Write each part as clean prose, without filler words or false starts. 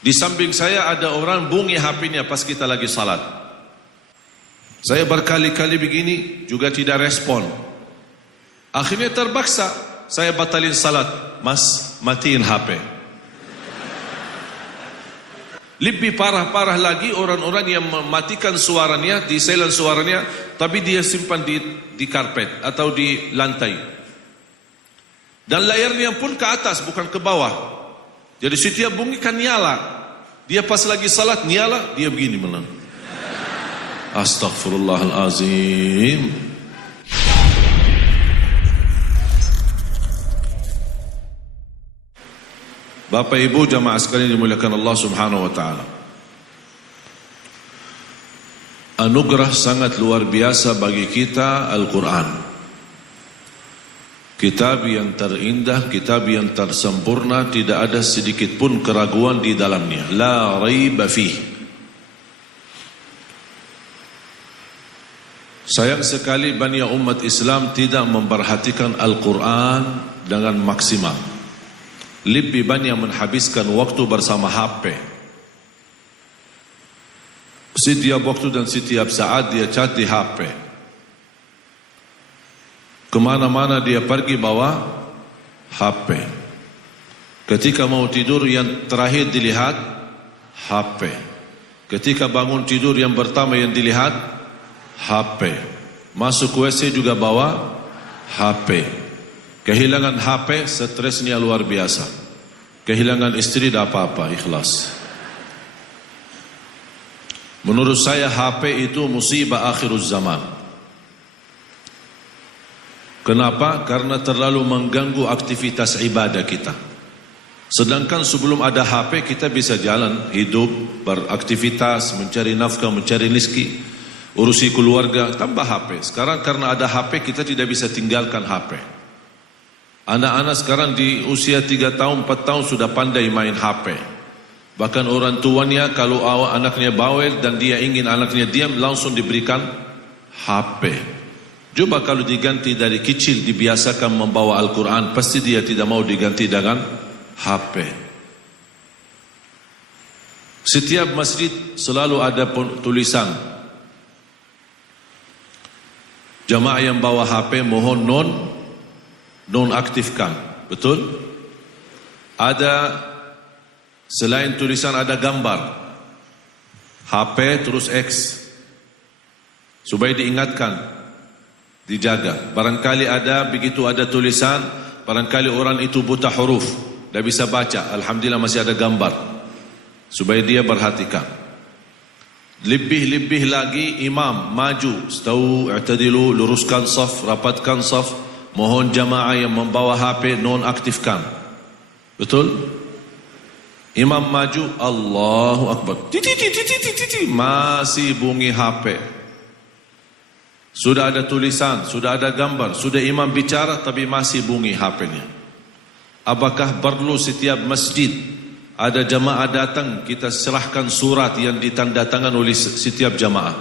Di samping saya ada orang bunyi HP-nya pas kita lagi salat. Saya berkali-kali begini juga tidak respon. Akhirnya terpaksa saya batalin salat. Mas, matiin HP. Lebih parah lagi orang-orang yang mematikan suaranya, di silent suaranya, tapi dia simpan di karpet atau di lantai. Dan layarnya pun ke atas, bukan ke bawah. Jadi setiap bunyi kan nyala. Dia pas lagi salat nyala, dia begini menang. Astaghfirullahalazim. Bapak Ibu jamaah sekalian dimuliakan Allah Subhanahu wa taala. Anugerah sangat luar biasa bagi kita Al-Qur'an. Kitab yang terindah, kitab yang tersempurna, tidak ada sedikit pun keraguan di dalamnya. La raiba fih. Sayang sekali banyak umat Islam tidak memperhatikan Al-Quran dengan maksimal. Lebih banyak menghabiskan waktu bersama HP. Setiap waktu dan setiap saat dia chat di HP. Kemana-mana dia pergi bawa HP. Ketika mau tidur yang terakhir dilihat HP. Ketika bangun tidur yang pertama yang dilihat HP. Masuk WC juga bawa HP. Kehilangan HP, stresnya luar biasa. Kehilangan istri tidak apa-apa, ikhlas. Menurut saya HP itu musibah akhirul zaman. Kenapa? Karena terlalu mengganggu aktivitas ibadah kita. Sedangkan sebelum ada HP kita bisa jalan, hidup, beraktivitas, mencari nafkah, mencari rezeki, urusi keluarga, tambah HP. Sekarang karena ada HP kita tidak bisa tinggalkan HP. Anak-anak sekarang di usia 3 tahun, 4 tahun sudah pandai main HP. Bahkan orang tuanya kalau anaknya bawel dan dia ingin anaknya diam, langsung diberikan HP. Coba kalau diganti dari kecil dibiasakan membawa Al-Quran, pasti dia tidak mau diganti dengan HP. Setiap masjid selalu ada tulisan, jamaah yang bawa HP mohon non-aktifkan. Betul? Ada selain tulisan ada gambar HP terus X supaya diingatkan, dijaga. Barangkali ada begitu ada tulisan, barangkali orang itu buta huruf, tidak bisa baca, alhamdulillah masih ada gambar supaya dia perhatikan. Lebih lagi imam maju, stau, i'tadilu, luruskan saf, rapatkan saf. Mohon jamaah yang membawa HP non-aktifkan. Betul? Imam maju, Allahu Akbar, masih bunyi HP. Sudah ada tulisan, sudah ada gambar, sudah imam bicara tapi masih bunyi HP-nya. Apakah perlu setiap masjid ada jamaah datang kita serahkan surat yang ditandatangan oleh setiap jamaah?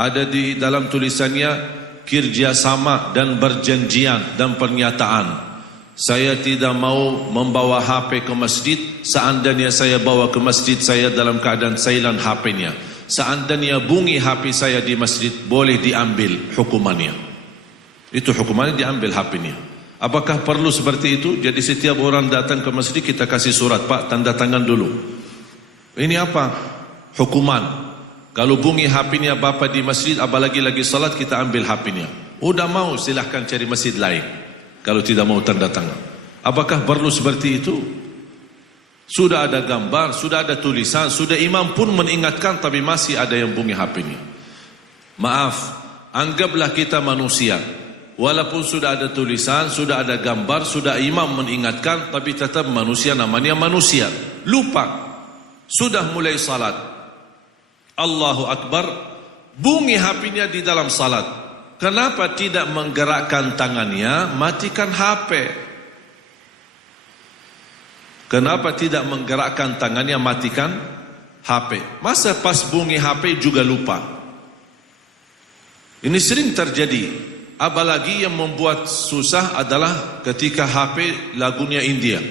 Ada di dalam tulisannya kerjasama dan berjanjian dan pernyataan. Saya tidak mau membawa HP ke masjid. Seandainya saya bawa ke masjid, saya dalam keadaan silent HP-nya. Seandainya bunyi HP saya di masjid, boleh diambil hukumannya. Itu hukumannya diambil HP-nya. Apakah perlu seperti itu? Jadi setiap orang datang ke masjid kita kasih surat, Pak, tanda tangan dulu. Ini apa? Hukuman. Kalau bunyi HP-nya Bapak di masjid, apalagi lagi salat, kita ambil HP-nya. Udah mau, silahkan cari masjid lain. Kalau tidak mau tanda tangan. Apakah perlu seperti itu? Sudah ada gambar, sudah ada tulisan, sudah imam pun mengingatkan, tapi masih ada yang bunyi HP-nya. Maaf, anggaplah kita manusia. Walaupun sudah ada tulisan, sudah ada gambar, sudah imam mengingatkan, tapi tetap manusia, namanya manusia. Lupa. Sudah mulai salat. Allahu Akbar, bunyi HP-nya di dalam salat. Kenapa tidak menggerakkan tangannya, matikan HP? Kenapa tidak menggerakkan tangannya, matikan HP? Masa pas bunyi HP juga lupa? Ini sering terjadi. Apalagi yang membuat susah adalah ketika HP lagunya India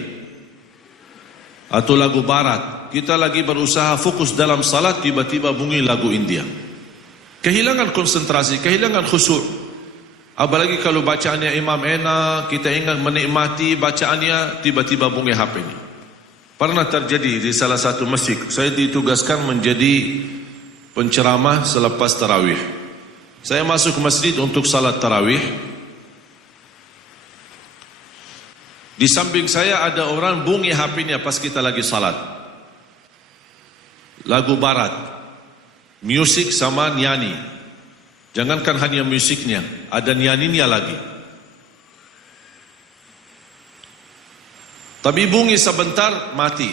atau lagu Barat. kita lagi berusaha fokus dalam salat, tiba-tiba bunyi lagu India. Kehilangan konsentrasi, kehilangan khusyuk. Apalagi kalau bacaannya imam enak, kita ingat menikmati bacaannya, tiba-tiba bunyi HP-nya. Pernah terjadi di salah satu masjid, saya ditugaskan menjadi penceramah selepas tarawih. Saya masuk ke masjid untuk salat tarawih. Di samping saya ada orang bunyi HP-nya pas kita lagi salat. Lagu barat, musik sama nyanyi. Jangankan hanya musiknya, ada nyanyinya lagi. Tapi bunyi sebentar, mati.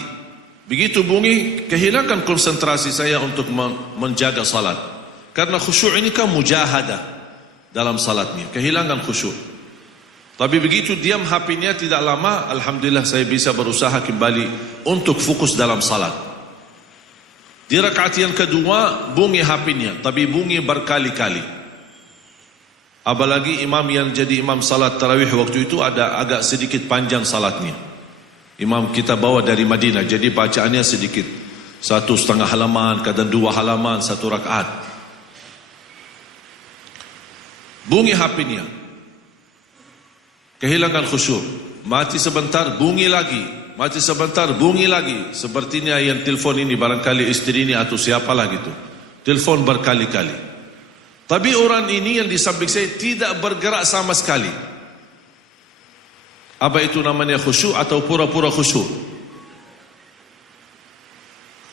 Begitu bunyi, kehilangan konsentrasi saya untuk menjaga salat. Karena khusyuk ini kan mujahadah dalam salatnya, kehilangan khusyuk. Tapi begitu diam HP-nya tidak lama, alhamdulillah saya bisa berusaha kembali untuk fokus dalam salat. Di rakaat yang kedua, bunyi HP-nya, tapi bunyi berkali-kali. Apalagi imam yang jadi imam salat tarawih waktu itu ada agak sedikit panjang salatnya. Imam kita bawa dari Madinah, jadi bacaannya sedikit, 1,5 halaman, kadang 2 halaman, 1 rakaat. Bunyi HP-nya, kehilangan khusyuk, mati sebentar, bunyi lagi, mati sebentar, bunyi lagi. Sepertinya yang telefon ini barangkali istri ini atau siapalah gitu, telefon berkali-kali. Tapi orang ini yang di samping saya tidak bergerak sama sekali. Apa itu namanya khusyuk atau pura-pura khusyuk?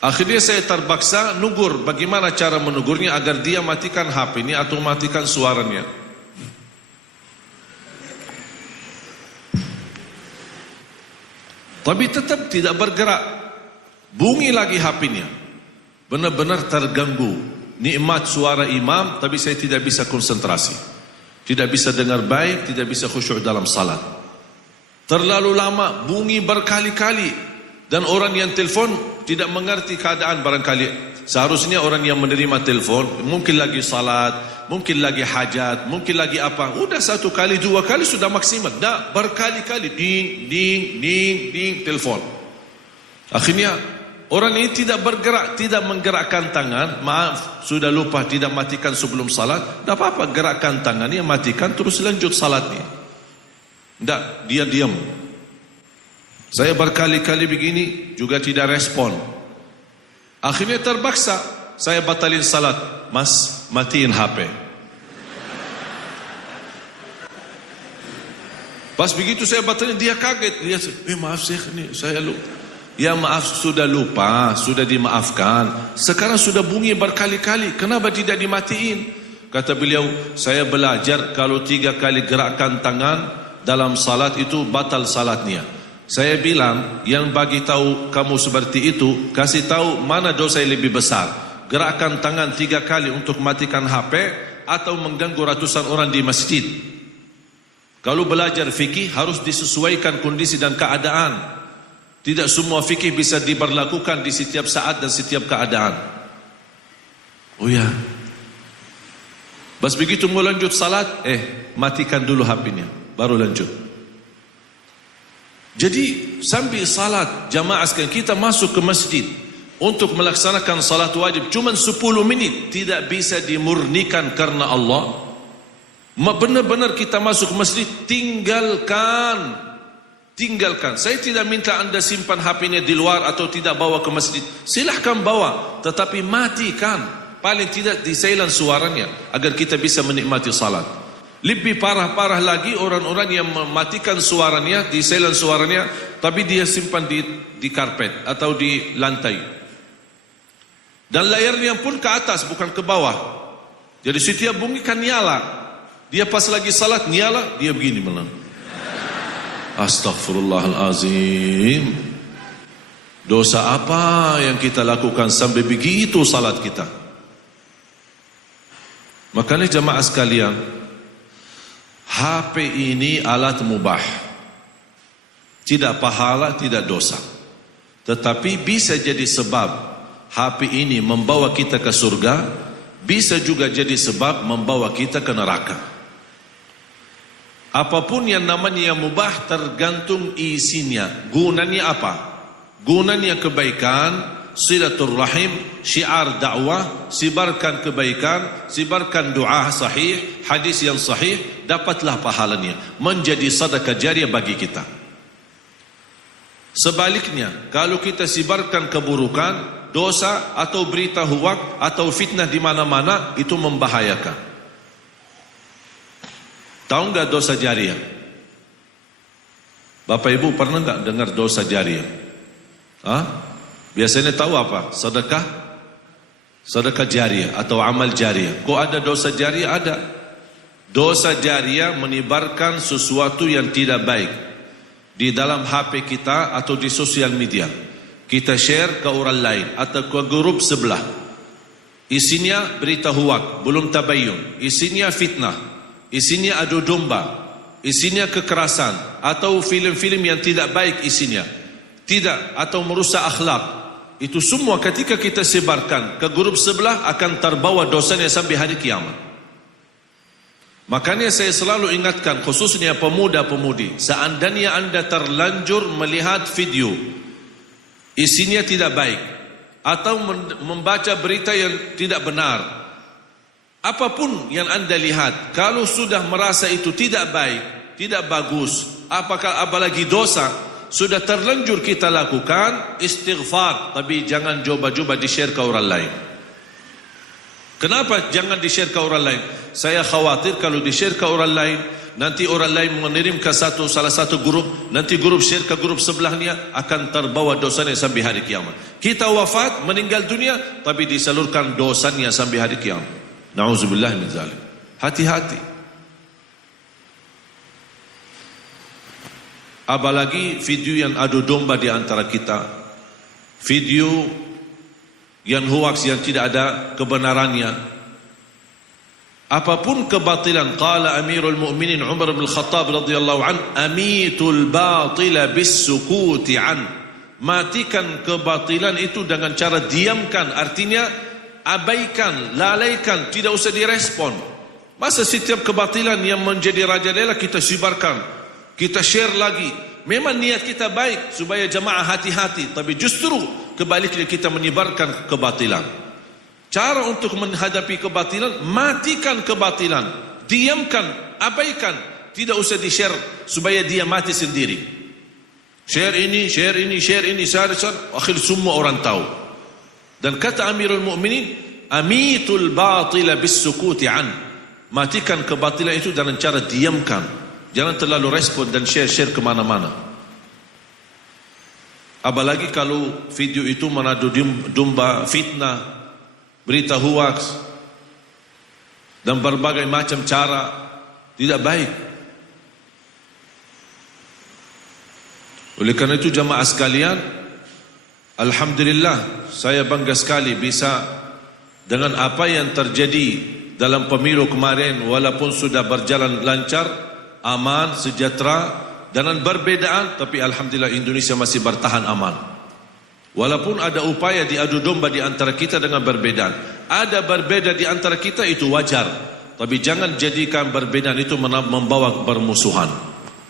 Akhirnya saya terpaksa nugur. Bagaimana cara menugurnya agar dia matikan HP ini atau matikan suaranya? Tapi tetap tidak bergerak. Bunyi lagi HP-nya. Benar-benar terganggu. Nikmat suara imam, tapi saya tidak bisa konsentrasi. Tidak bisa dengar baik, tidak bisa khusyuk dalam salat. Terlalu lama, bunyi berkali-kali. Dan orang yang telefon tidak mengerti keadaan barangkali. Seharusnya orang yang menerima telefon, mungkin lagi salat, mungkin lagi hajat, mungkin lagi apa. Udah 1 kali, 2 kali sudah maksimal. Dah berkali-kali, ding, ding, ding, ding, telefon. Akhirnya, orang ini tidak bergerak, tidak menggerakkan tangan. Maaf, sudah lupa tidak matikan sebelum salat. Tak apa-apa, gerakkan tangannya, matikan, terus lanjut salatnya. Tidak, dia diam. Saya berkali-kali begini juga tidak respon. Akhirnya terpaksa saya batalin salat. Mas, matiin HP. Pas begitu saya batalin, dia kaget. Dia, maaf Syekh, saya lupa. Ya maaf, sudah lupa, sudah dimaafkan. Sekarang sudah bunyi berkali-kali, kenapa tidak dimatiin? Kata beliau, saya belajar kalau 3 kali gerakkan tangan dalam salat itu batal salatnya. Saya bilang, yang bagi tahu kamu seperti itu, kasih tahu mana dosa yang lebih besar. Gerakkan tangan 3 kali untuk matikan HP atau mengganggu ratusan orang di masjid. Kalau belajar fikih harus disesuaikan kondisi dan keadaan. Tidak semua fikih bisa diberlakukan di setiap saat dan setiap keadaan. Oh ya. Pas begitu mau lanjut salat, matikan dulu HP-nya. Baru lanjut. Jadi sambil salat jamaah sekalian, kita masuk ke masjid untuk melaksanakan salat wajib cuma 10 menit, tidak bisa dimurnikan karena Allah. Benar-benar kita masuk ke masjid, tinggalkan. Saya tidak minta anda simpan HP-nya di luar atau tidak bawa ke masjid. Silahkan bawa, tetapi matikan. Paling tidak di silent suaranya agar kita bisa menikmati salat. Lebih parah lagi orang-orang yang mematikan suaranya, di silent suaranya, tapi dia simpan di karpet atau di lantai. Dan layarnya pun ke atas, bukan ke bawah. Jadi setiap bunyi kan nyala. Dia pas lagi salat nyala, dia begini menang. Astaghfirullahalazim. Dosa apa yang kita lakukan sampai begitu salat kita? Makanya jamaah sekalian, HP ini alat mubah. Tidak pahala, tidak dosa. Tetapi bisa jadi sebab HP ini membawa kita ke surga, bisa juga jadi sebab membawa kita ke neraka. Apapun yang namanya yang mubah tergantung isinya. Gunanya apa? gunanya kebaikan, silaturrahim, syiar dakwah, sebarkan kebaikan, sebarkan doa sahih, hadis yang sahih, dapatlah pahalanya, menjadi sedekah jariah bagi kita. Sebaliknya, kalau kita sebarkan keburukan, dosa atau berita huwak atau fitnah di mana-mana, itu membahayakan. Tahu enggak dosa jariah? Bapak Ibu pernah enggak dengar dosa jariah? Biasanya tahu apa? Sedekah? Sedekah jariah atau amal jariah. Kok ada dosa jariah? Ada. Dosa jariah menyebarkan sesuatu yang tidak baik di dalam HP kita atau di sosial media. Kita share ke orang lain atau ke grup sebelah. Isinya berita huwak, belum tabayyun. Isinya fitnah. Isinya adu domba. Isinya kekerasan atau film-film yang tidak baik isinya. Tidak, atau merusak akhlak. Itu semua ketika kita sebarkan ke grup sebelah akan terbawa dosanya sampai hari kiamat. Makanya saya selalu ingatkan khususnya pemuda-pemudi, seandainya anda terlanjur melihat video isinya tidak baik atau membaca berita yang tidak benar, apapun yang anda lihat, kalau sudah merasa itu tidak baik, tidak bagus, apalagi dosa, sudah terlanjur kita lakukan, istighfar, tapi jangan coba-coba di-share ke orang lain. Kenapa jangan di-share ke orang lain? Saya khawatir kalau di-share ke orang lain, nanti orang lain mengirim ke salah satu grup, nanti grup share ke grup sebelahnya, akan terbawa dosanya sampai hari kiamat. Kita wafat, meninggal dunia, tapi disalurkan dosanya sampai hari kiamat. Na'udzubillah min zalim. Hati-hati. Apalagi video yang adu domba di antara kita, video yang hoax yang tidak ada kebenarannya, apapun kebatilan. Qala Amirul Mu'minin Umar bin Khattab radhiyallahu an, amitul batila bis sukuti an. Matikan kebatilan itu dengan cara diamkan, artinya abaikan, lalaikan, tidak usah direspon. Masa setiap kebatilan yang menjadi rajalela kita sebarkan, kita share lagi. Memang niat kita baik supaya jamaah hati-hati, tapi justru kebaliknya kita menyebarkan kebatilan. Cara untuk menghadapi kebatilan, matikan kebatilan, diamkan, abaikan, tidak usah di-share supaya dia mati sendiri. Share ini, share ini, share ini, share, akhir semua orang tahu. Dan kata Amirul Mu'minin, amitul batila bis sukuti an. Matikan kebatilan itu dengan cara diamkan. Jangan terlalu respon dan share-share kemana-mana. Apalagi kalau video itu mengadu domba, fitnah, berita hoax, dan berbagai macam cara, tidak baik. Oleh karena itu jamaah sekalian, alhamdulillah saya bangga sekali bisa dengan apa yang terjadi dalam pemilu kemarin, walaupun sudah berjalan lancar, aman, sejahtera, dengan perbedaan, tapi alhamdulillah Indonesia masih bertahan aman. Walaupun ada upaya diadu domba di antara kita dengan perbedaan, ada berbeda di antara kita, itu wajar, tapi jangan jadikan perbedaan itu membawa permusuhan.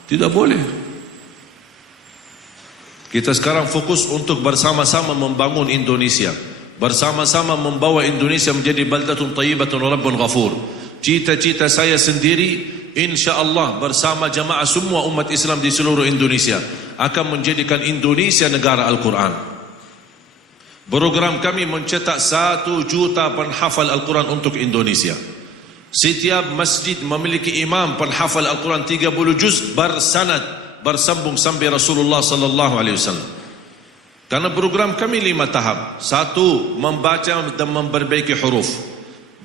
Tidak boleh. Kita sekarang fokus untuk bersama-sama membangun Indonesia, bersama-sama membawa Indonesia menjadi baldatun thayyibatun rabbun ghafur. Cita-cita saya sendiri, InsyaAllah bersama jamaah semua umat Islam di seluruh Indonesia, akan menjadikan Indonesia negara Al-Quran. Program kami mencetak 1 juta penghafal Al-Quran untuk Indonesia. Setiap masjid memiliki imam penghafal Al-Quran 30 juz bersanad, bersambung sampai Rasulullah sallallahu alaihi wasallam. Karena program kami 5 tahap. 1. Membaca dan memperbaiki huruf.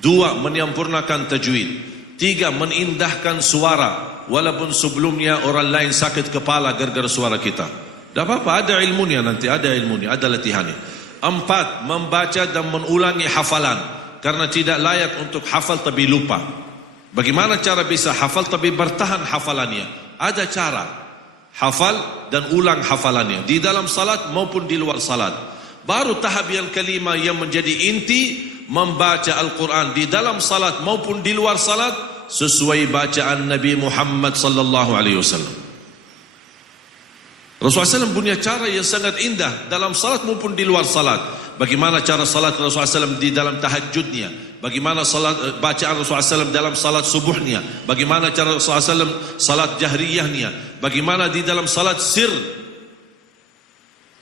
2. Menyempurnakan tajwid. 3. Menindahkan suara, walaupun sebelumnya orang lain sakit kepala gara-gara suara kita. Tak apa-apa, ada ilmunya nanti, ada ilmunya, ada latihannya. 4. Membaca dan mengulangi hafalan, karena tidak layak untuk hafal tapi lupa. Bagaimana cara bisa hafal tapi bertahan hafalannya? Ada cara. Hafal dan ulang hafalannya di dalam salat maupun di luar salat. Baru tahap yang kelima yang menjadi inti, membaca Al-Quran di dalam salat maupun di luar salat sesuai bacaan Nabi Muhammad sallallahu alaihi wasallam. Rasulullah SAW punya cara yang sangat indah dalam salat maupun di luar salat. Bagaimana cara salat Rasulullah SAW di dalam tahajudnya, bagaimana salat bacaan Rasulullah SAW dalam salat subuhnya, bagaimana cara Rasulullah SAW salat jahriyahnya, bagaimana di dalam salat sir,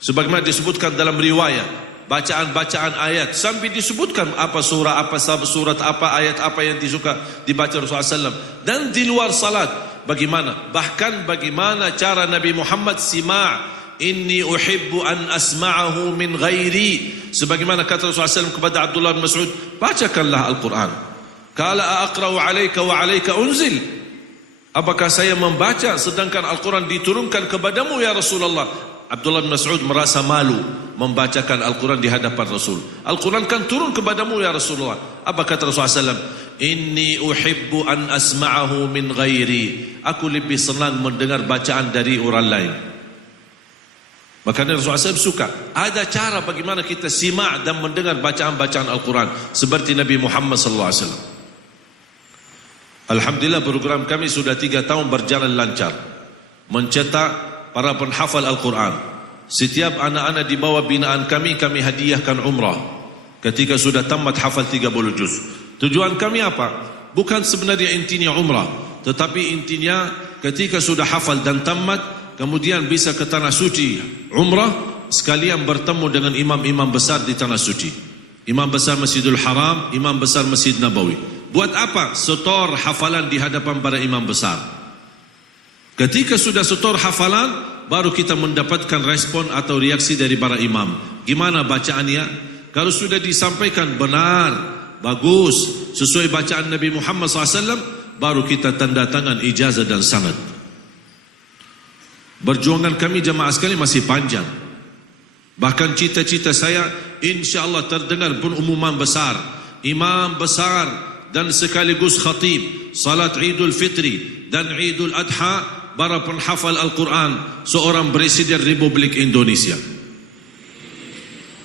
sebagaimana disebutkan dalam riwayat, bacaan-bacaan ayat sampai disebutkan apa surah apa, surat apa, ayat apa yang disuka dibaca Rasulullah SAW. Dan di luar salat bagaimana, bahkan bagaimana cara Nabi Muhammad sima' inni uhibbu an asma'ahu min ghairi, sebagaimana kata Rasulullah SAW kepada Abdullah bin Mas'ud, bacakanlah Al-Quran. Qala aqra'u 'alaika wa 'alaika unzil, apakah saya membaca sedangkan Al-Quran diturunkan kepadamu ya Rasulullah? Abdullah bin Mas'ud merasa malu membacakan Al-Quran di hadapan Rasul. Al-Quran kan turun kepadamu ya Rasulullah. Apa kata Rasulullah SAW? Inni uhibbu an asma'ahu min ghairi, aku lebih senang mendengar bacaan dari orang lain. Makanya Rasulullah SAW suka. Ada cara bagaimana kita simak dan mendengar bacaan-bacaan Al-Quran seperti Nabi Muhammad SAW. Alhamdulillah program kami sudah 3 tahun berjalan lancar, mencetak para penghafal Al-Quran. Setiap anak-anak di bawah binaan kami hadiahkan umrah ketika sudah tamat hafal 30 juz. Tujuan kami apa? Bukan sebenarnya intinya umrah, tetapi intinya ketika sudah hafal dan tamat, kemudian bisa ke Tanah Suci umrah, sekalian bertemu dengan imam-imam besar di Tanah Suci, imam besar Masjidul Haram, imam besar Masjid Nabawi. Buat apa? Setor hafalan di hadapan para imam besar. Ketika sudah setor hafalan, baru kita mendapatkan respon atau reaksi dari para imam. Gimana bacaannya? Kalau sudah disampaikan benar, bagus, sesuai bacaan Nabi Muhammad SAW, baru kita tanda tangan ijazah dan sanad. Perjuangan kami jemaah sekalian masih panjang. Bahkan cita-cita saya insya-Allah terdengar pengumuman besar, imam besar dan sekaligus khatib salat Idul Fitri dan Idul Adha, para penghafal Al-Quran, seorang Presiden Republik Indonesia.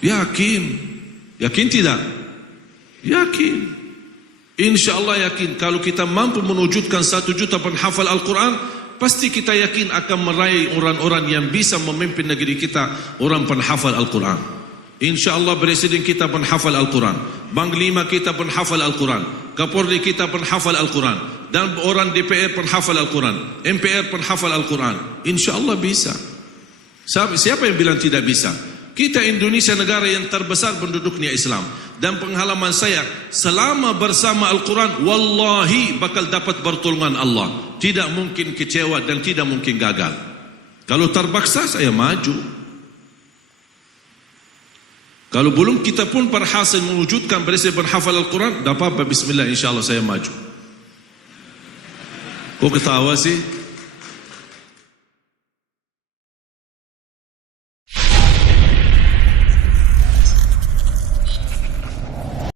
Yakin? Yakin tidak? Yakin. InsyaAllah yakin. Kalau kita mampu menwujudkan 1 juta penghafal Al-Quran, pasti kita yakin akan meraih orang-orang yang bisa memimpin negeri kita, orang penghafal Al-Quran. InsyaAllah Presiden kita penghafal Al-Quran, Panglima kita penghafal Al-Quran, Kapolri kita penghafal Al-Quran, dan orang DPR penghafal Al-Quran, MPR penghafal Al-Quran. InsyaAllah bisa. Siapa yang bilang tidak bisa? Kita Indonesia negara yang terbesar penduduknya Islam, dan pengalaman saya selama bersama Al-Quran, wallahi bakal dapat pertolongan Allah. Tidak mungkin kecewa dan tidak mungkin gagal. Kalau terpaksa saya maju. Kalau belum kita pun berhasil mewujudkan Presiden penghafal Al-Quran, tak apa-apa, bismillah, insyaAllah saya maju. Kok ketawa sih?